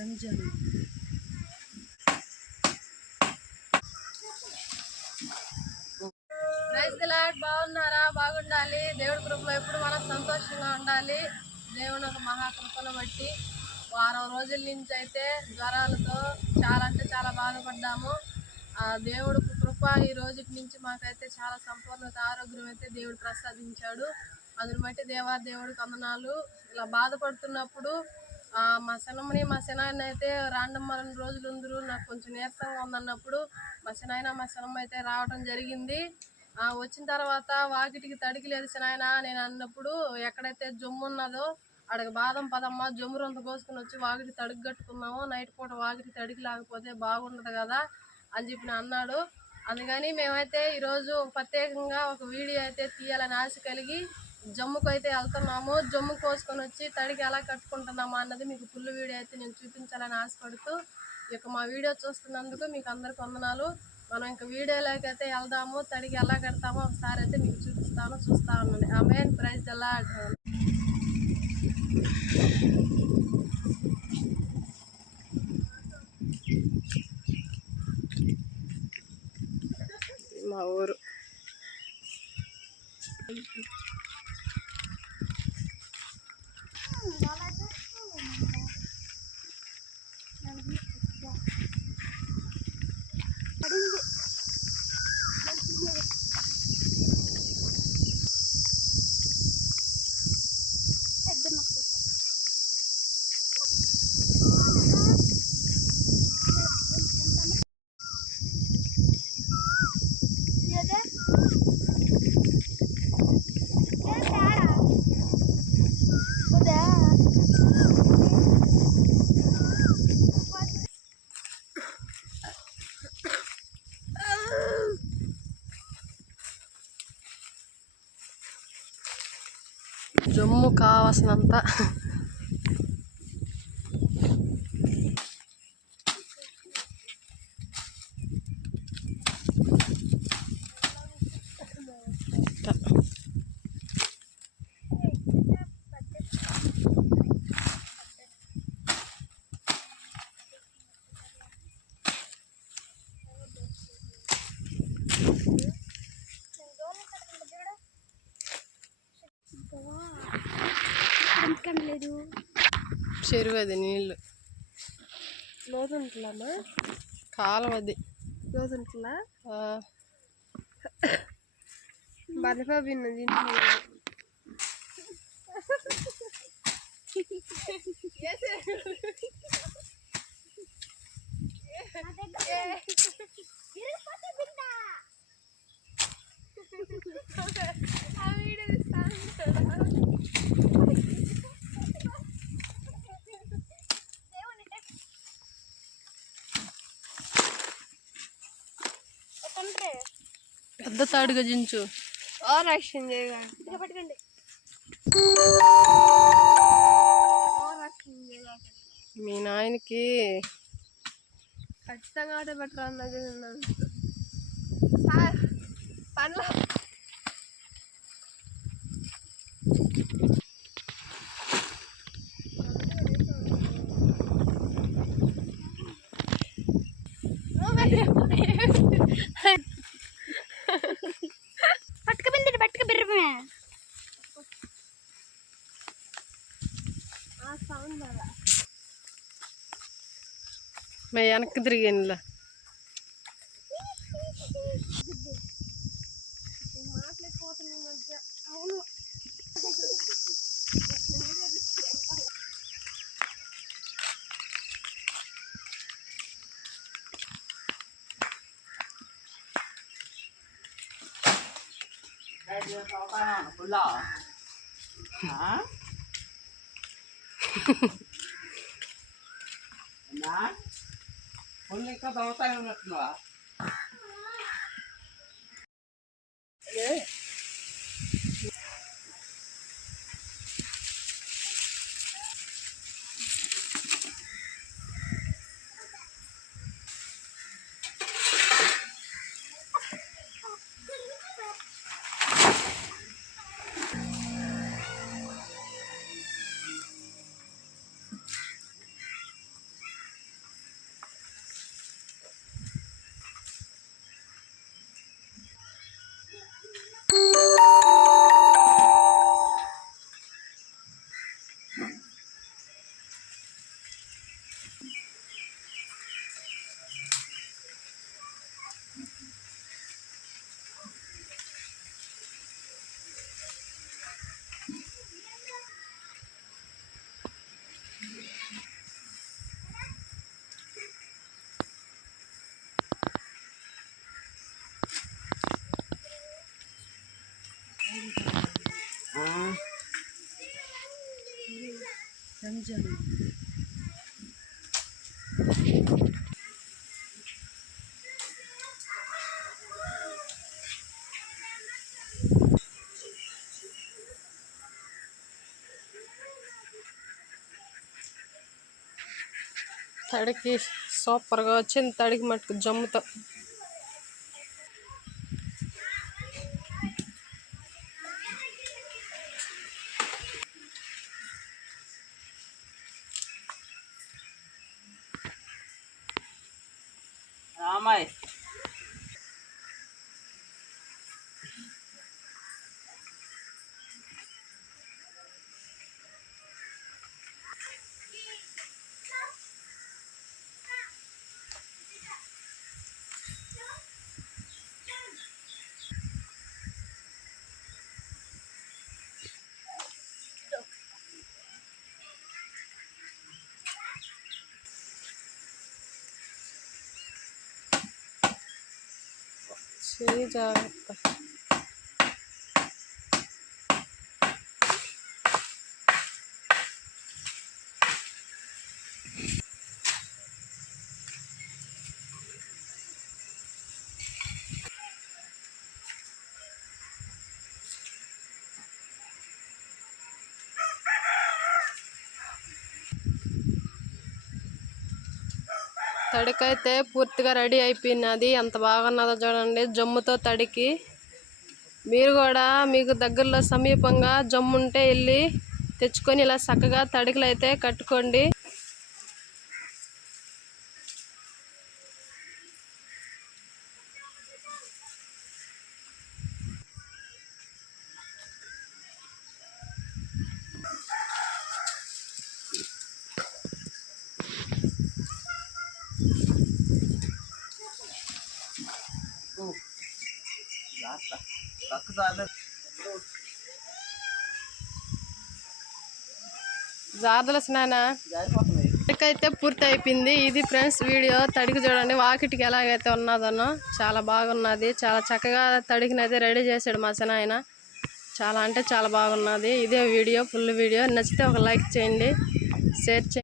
Praise the lord. బాగున్నారా? బాగుండాలి. దేవుడి కృపలో ఎప్పుడు మనం సంతోషంగా ఉండాలి. దేవుని ఒక మహాకృపను బట్టి వారం రోజుల నుంచి అయితే జ్వరాలతో చాలా అంటే చాలా బాధపడ్డాము. దేవుడు కృప ఈ రోజుకి నుంచి మాకైతే చాలా సంపూర్ణత ఆరోగ్యం అయితే దేవుడు ప్రసాదించాడు. అందుని బట్టి దేవుడికి వందనాలు. ఇలా బాధపడుతున్నప్పుడు మా సినమ్మని మా సినాయన అయితే రాండమ్మ 2 రోజులు ఉందరు, నాకు కొంచెం నీరసంగా ఉందన్నప్పుడు మా సినమ్మ అయితే రావడం జరిగింది. వచ్చిన తర్వాత వాకిటికి తడికి లేదు సినాయన నేను అన్నప్పుడు, ఎక్కడైతే జమ్ము ఉన్నదో అక్కడికి బాదం పదమ్మ జమ్ము రొంత కోసుకుని వచ్చి వాకిటి తడికి కట్టుకున్నాము. నైట్ పూట వాకిటి తడికి లేకపోతే బాగుండదు కదా అని చెప్పి అన్నాడు. అందుకని మేమైతే ఈరోజు ప్రత్యేకంగా ఒక వీడియో అయితే తీయాలని ఆశ కలిగి జమ్ముకు అయితే వెళ్తున్నాము. జమ్ము కోసుకొని వచ్చి తడికి ఎలా కట్టుకుంటున్నాము అన్నది మీకు ఫుల్ వీడియో అయితే నేను చూపించాలని ఆశపడుతూ ఇక మా వీడియో చూస్తున్నందుకు మీకు అందరికి వందనాలు. మనం ఇంకా వీడియోలోకి అయితే వెళ్దాము. తడికి ఎలా కడతామో ఒకసారి అయితే మీకు చూపిస్తాను, చూస్తా ఉండండి. ఆమేన్. Praise the lord. మా ఊరు జమ్ము కావాల్సినంత చెరువు, అది నీళ్ళు లోతుంటలమ్మా, కాలవది లోతుంటలా బలిపోయినది. పెద్ద తాడు గజించు. రక్షణ చేయకండి. మీ నాయనకి ఖచ్చితంగా ఆట పెట్టరా అన్నది పనులు. పట్టుక బిర్రమే సౌండ్ మే వెనక్కి తిరిగిలా మాట్లాడిపోతున్న మధ్య. అవును, తడికి సూపర్గా వచ్చింది. తడికి మట్టుకు జమ్ముతో అమ్మాయి జాగ్రత్త. తడికైతే పూర్తిగా రెడీ అయిపోయినది. ఎంత బాగున్నదో చూడండి జమ్ముతో తడికి. మీరు కూడా మీకు దగ్గరలో సమీపంగా జమ్ము ఉంటే వెళ్ళి తెచ్చుకొని ఇలా చక్కగా తడికలు అయితే కట్టుకోండి. జాతర స్నానా అయితే పూర్తి అయిపోయింది. ఇది ఫ్రెండ్స్ వీడియో. తడికి చూడండి వాకిటికి ఎలాగైతే ఉన్నదనో చాలా బాగున్నది. చాలా చక్కగా తడికినైతే రెడీ చేశాడు మా చిన్నాయన. చాలా అంటే చాలా బాగున్నది. ఇదే వీడియో, ఫుల్ వీడియో. నచ్చితే ఒక లైక్ చేయండి, షేర్ చేయండి.